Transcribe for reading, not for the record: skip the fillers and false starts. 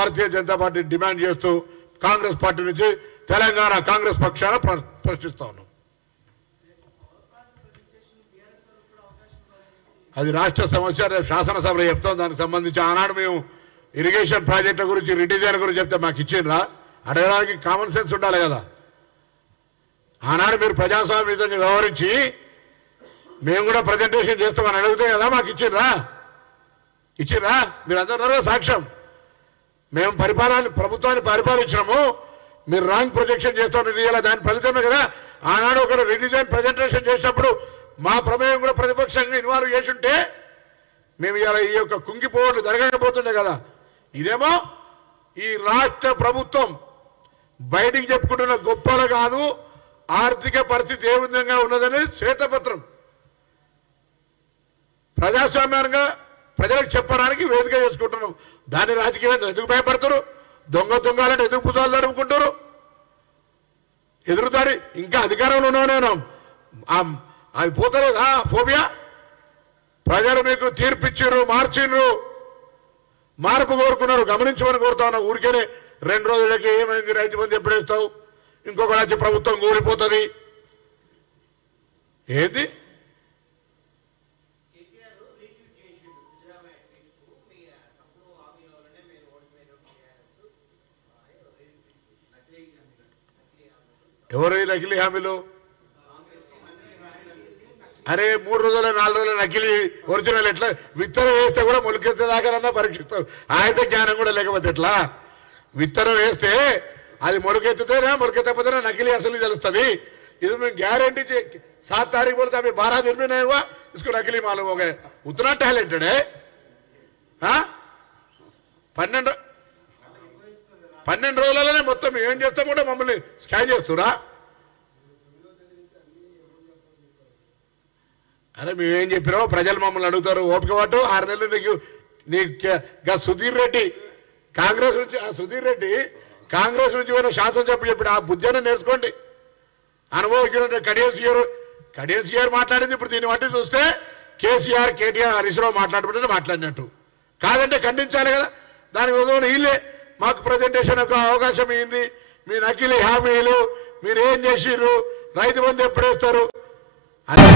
Bharatiya Janata party demand చేస్తూ Congress party నుంచి తెలంగాణ కాంగ్రెస్ పక్షాన ప్రశ్నిస్తా ఉన్నాం. అది రాష్ట్ర సమస్య, రేపు శాసనసభలో చెప్తాం. దానికి సంబంధించి ఆనాడు మేము ఇరిగేషన్ ప్రాజెక్టుల గురించి రిడిజైన్ గురించి చెప్తే మాకు ఇచ్చిండ్రా? అడగడానికి కామన్ సెన్స్ ఉండాలి కదా. ఆనాడు మీరు ప్రజాస్వామ్యంగా వ్యవహరించి మేము కూడా ప్రజెంటేషన్ చేస్తామని అడిగితే కదా మాకు ఇచ్చిండ్రా? మీరు అందరూ సాక్ష్యం. మేము ప్రభుత్వాన్ని పరిపాలించినాము, మీరు రాంగ్ ప్రొజెక్షన్ చేస్తామని ఇవాళ దాని ఫలితమే కదా. ఆనాడు ఒకరు రిడిజైన్ ప్రజెంటేషన్ చేసినప్పుడు మా ప్రమేయం కూడా ప్రతిపక్షంగా ఇన్వాల్వ్ చేస్తుంటే మేము ఇవాళ ఈ యొక్క కుంగిపోవడం జరగకపోతుండే కదా. ఇదేమో ఈ రాష్ట్ర ప్రభుత్వం బయటికి చెప్పుకుంటున్న గొప్పలు కాదు, ఆర్థిక పరిస్థితి ఏ విధంగా ఉన్నదని శ్వేతపత్రం ప్రజాస్వామ్యంగా ప్రజలకు చెప్పడానికి వేదిక చేసుకుంటున్నాం. దాని రాజకీయం ఎందుకు భయపడతారు? దొంగలంటే ఎందుకు పుతాలు జరుపుకుంటారు? ఎదురుదారి ఇంకా అధికారంలో ఉన్నాను అది పోతలేదా ఫోబియా? ప్రజలు మీకు తీర్పిచ్చారు, మార్చిండ్రు, మార్పు కోరుకున్నారు, గమనించమని కోరుతా ఉన్నా. ఊరికేనే 2 రోజులకి ఏమైంది, రైతు బంధు ఎప్పుడు వేస్తావు, ఇంకొక రాజ్య ప్రభుత్వం కూలిపోతుంది ఏంది? ఎవరు నకిలీ హామీలు? అరే 3 రోజుల 4 రోజుల నకిలీ ఒరిజినల్ ఎట్లా? విత్తనం వేస్తే కూడా మొలకెత్తేదాకానన్నా పరీక్షిస్తావు. ఆయన జ్ఞానం కూడా లేకపోతే ఎట్లా? విత్తనం వేస్తే అది మొలకెత్తుతేనే, మొలకెత్తకపోతేనే నకిలీ అసలు తెలుస్తుంది. ఇది మేము గ్యారంటీ 7 तारीख बोलते अभी 12 दिन में नहीं हुआ, इसको नकली मालूम हो गए. उतना टैलेंटेड है. 12 రోజులలోనే మొత్తం ఏం చేస్తాం కూడా మమ్మల్ని స్కాన్ చేస్తురా? అరే మేమేం చెప్పినామో ప్రజలు మమ్మల్ని అడుగుతారు. ఓపిక పట్టు. 6 నెలలు నీకు సుధీర్ రెడ్డి కాంగ్రెస్ నుంచి, సుధీర్ రెడ్డి కాంగ్రెస్ నుంచి పోయిన శాసనసభ్యుడు చెప్పి ఆ బుద్ధిని నేర్చుకోండి. అనుభవించిన కడియన్ మాట్లాడింది. ఇప్పుడు దీన్ని బట్టి చూస్తే కేసీఆర్, కేటీఆర్, హరీష్ రావు మాట్లాడినట్టు కాదంటే ఖండించాలి కదా. దానికి ఉదయం వీళ్ళే మాకు ప్రజెంటేషన్ ఒక అవకాశం అయింది, మీ నకిలీ హామీలు మీరేం చేసిర్రు, రైతు బంధు ఎప్పుడేస్తారు అని